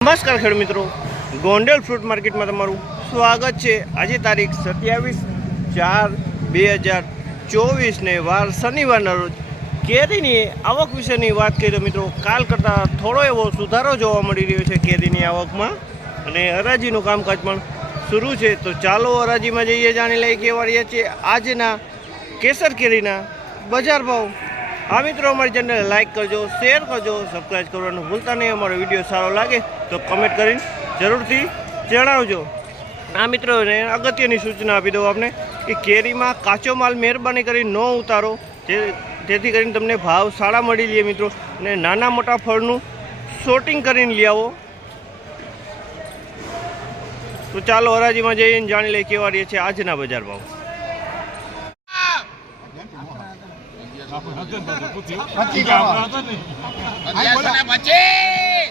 નમસ્કાર ખેડ મિત્રો. ગોંડલ ફ્રૂટ માર્કેટમાં તમારું સ્વાગત છે. આજે તારીખ સત્યાવીસ ચાર બે હજાર ચોવીસને વાર શનિવારના રોજ કેરીની આવક વિશેની વાત કરીએ તો મિત્રો, કાલ કરતાં થોડો એવો સુધારો જોવા મળી રહ્યો છે કેરીની આવકમાં. અને હરાજીનું કામકાજ પણ શરૂ છે. તો ચાલો હરાજીમાં જઈએ, જાણી લઈએ કેવા રહ્યા છે આજના કેસર કેરીના બજાર ભાવ આ મિત્રો, અમારી ચેનલને લાઈક કરજો શેર કરજો સબસ્ક્રાઈબ કરવાનું ભૂલતા નહીં. અમારો વીડિયો સારો લાગે તો કમેન્ટ કરીને જરૂરથી જણાવજો. આ મિત્રોને અગત્યની સૂચના આપી દઉં આપને કે કેરીમાં કાચો માલ મહેરબાની કરી ન ઉતારો. જેથી કરીને તમને ભાવ સારા મળી લે મિત્રો. અને નાના મોટા ફળનું શોર્ટિંગ કરીને લઈ આવો. તો ચાલો હરાજીમાં જઈને જાણી લઈએ કેવા રહીએ છે આજના બજાર ભાવ. અગિયારસો ને? પચીસ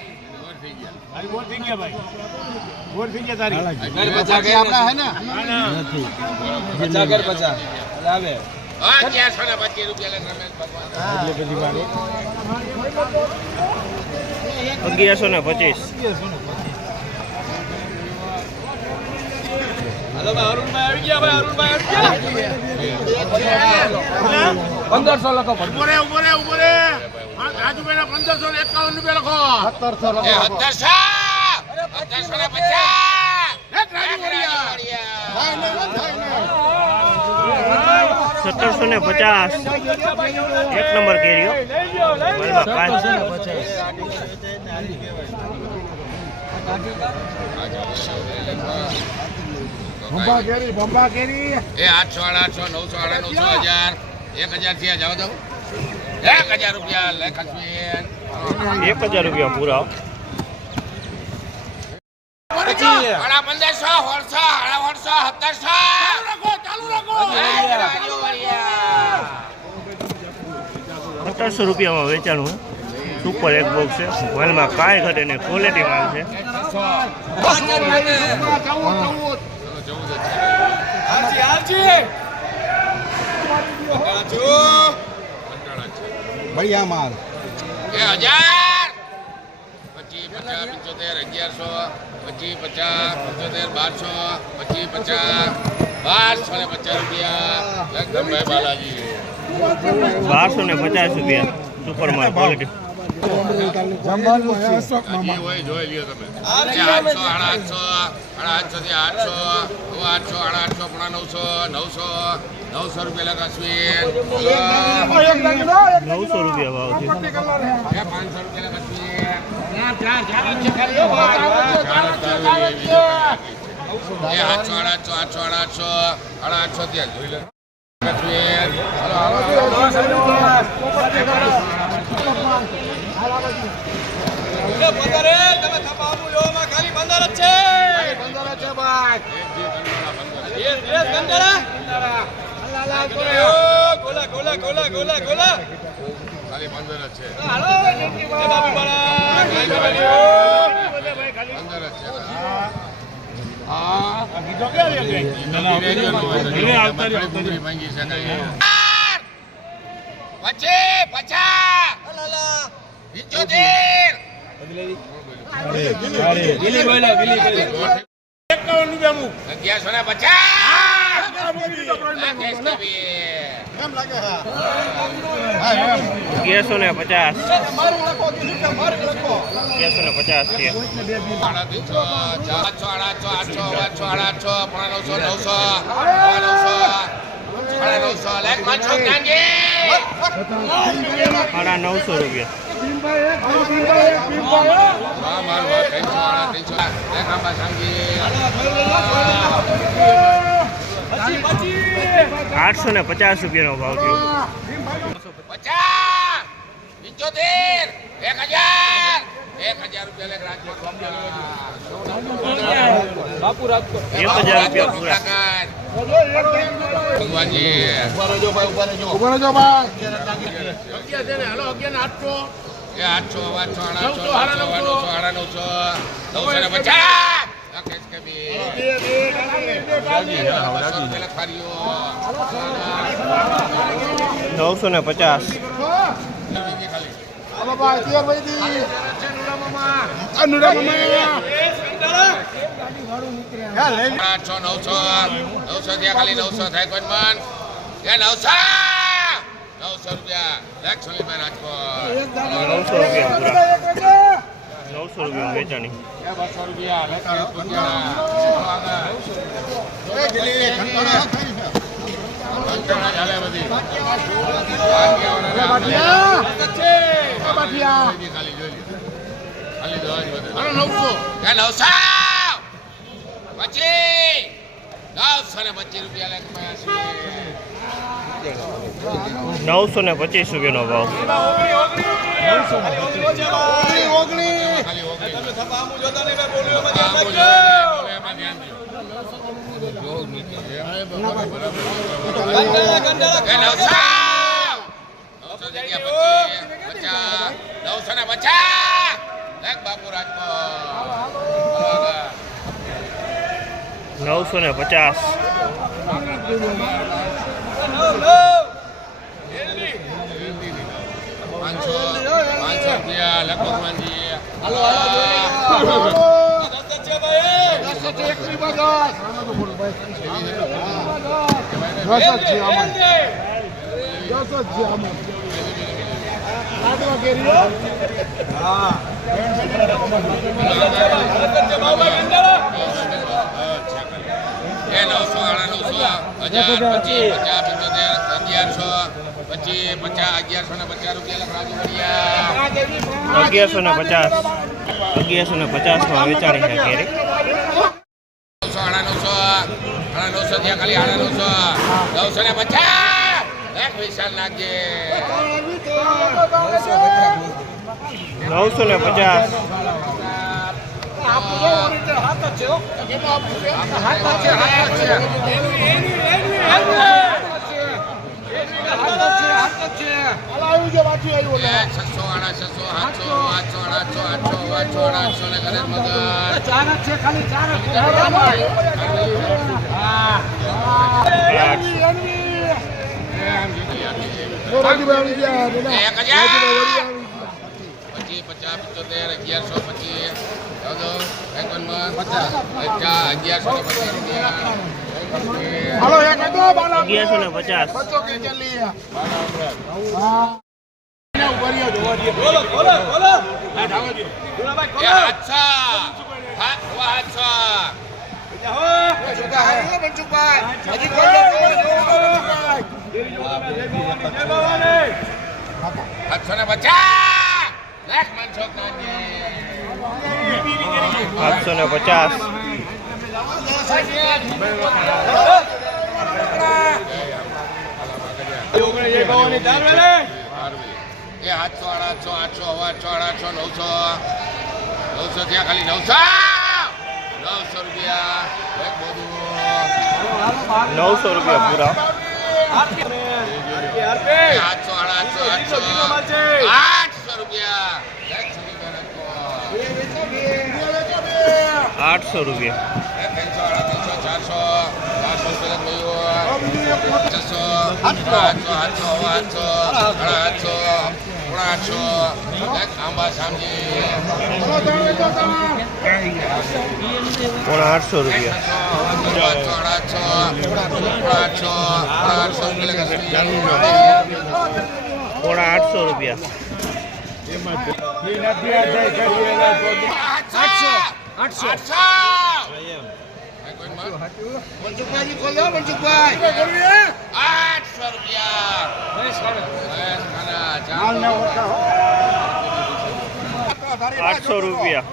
હલો ને પચીસ રૂપિયા લે રમેશ બાપા. અગિયારસો ને પચીસ. પંદરસો લખો ઊભો રે ઊભો રે ઊભો રે રાજુભાઈ પંદરસો ને એકાવન રૂપિયા લખો એ સત્તરસો સત્તરસો ને પચાસ. સત્તરસો ને પચાસ એક નંબર કેરીઓ માલમાં પાંચ એ આઠસો આઠસો નવસો સાડા નવસો હજાર એક હજાર થયા જાવ દઉં. એક હજાર રૂપિયા લે ખસબીન. એક હજાર રૂપિયા પૂરા. સત્તરસો. રૂપિયામાં વેચાણું સુપર એક બોક્સ છે. માલમાં કાંઈ ઘટે ને ક્વોલિટી માલ છે. બળિયા માલ. પંચોતેર અગિયારસો પછી પચાસ પંચોતેર બારસો પછી પચાસ બારસો ને પચાસ રૂપિયા. લગભગ બાલાજી. બારસો ને પચાસ રૂપિયા. સુપર માર્કેટ ક્વોલિટી જોઈ લ્યો તમે આઠસો સાડા આઠસો સાડા આઠસો થી આઠસો આઠસો સાડા આઠસો પોણા નવસો નવસો નવસો રૂપિયા લખાશવી નવસો રૂપિયા પાંચસો રૂપિયા એ આઠસો આઠસો આઠસો આઠસો આઠસો ત્યાં જોઈ લે લખાશવી. પછી હાલો. ખાલી પંદર જ છે પંદર જ છે પચીસ પચાસ પંચોતેર અગિયારસો ને અગિયારસો ને પચાસ. અગિયારસો ને પચાસ છે આઠસો આઠસો આઠસો આઠસો નવસો નવસો સાડા નવસો રૂપિયા. આઠસો ને પચાસ રૂપિયાનો ભાવ થયો. પચાસ પંચોતેર એક હજાર એક હજાર રૂપિયા બાપુ રાજકોટ એક હજાર રૂપિયા પૂરા. નવસો ને પચાસ. રાકેશ નવસો આઠસો નવસો નવસો ત્યાં ખાલી નવસો થાય કોઈ મન. એ નવસો! નવસો રૂપિયા. લેખ સોલીભાઈ રાજકોટ નવસો રૂપિયા. વેચાણી બસો રૂપિયા. નવસો! એ નવસો ને પચીસ રૂપિયા લેખ નવસો ને પચીસ રૂપિયાનો ભાવ ખાલી ઓગણી આમ જોઈ લે, બોલે એમાં ધ્યાન દો. જોવું નીચે છે. એ નવસો નવસો જગ્યા પચીસ પચાસ નવસો ને પચાસ લેખ બાપુ રાજકોટ નવસો ને પચાસ. પાંચસો પાંચસો રૂપિયા લગભગ માંજી એ નવસો આણા નવસો હજાર પચીસ પચાસ પંચોતેર અગિયારસો પછી પચાસ અગિયારસો ને પચાસ રૂપિયા અગિયારસો ને પચાસ. અગિયારસો ને પચાસમાં વેચાણી છે નવસો આણા નવસો નવસો ત્યાં ખાલી આણા નવસો નવસો ને પચાસ. એક વિશાલ નાખજે. નવસો ને પચાસ. એક હજાર. પચીસ પચાસ પંચોતેર અગિયારસો પચીસ. ચૌદો એકાવનમાં પચાસ પચાસ અગિયારસો ને પચીસ રૂપિયા અગિયારસો ને પચાસ એ હાથસો હાથ હાથસો હાથસો ને પચાસ લાખ પાંચસો સાતસો ને પચાસ. એ આઠસો આઠસો આઠસો આઠસો આઠસો નવસો. નવસો ત્યાં ખાલી નવસો. નવસો રૂપિયા. નવસો રૂપિયા પૂરા. આઠસો આઠસો આઠસો. આઠસો રૂપિયા. આઠસો રૂપિયા. રૂપિયા પોણા આઠસો શામજી પોણા આઠસો રૂપિયા. આઠસો. આઠસો. આઠસો પોણા આઠસો રૂપિયા. આઠસો રૂપિયા.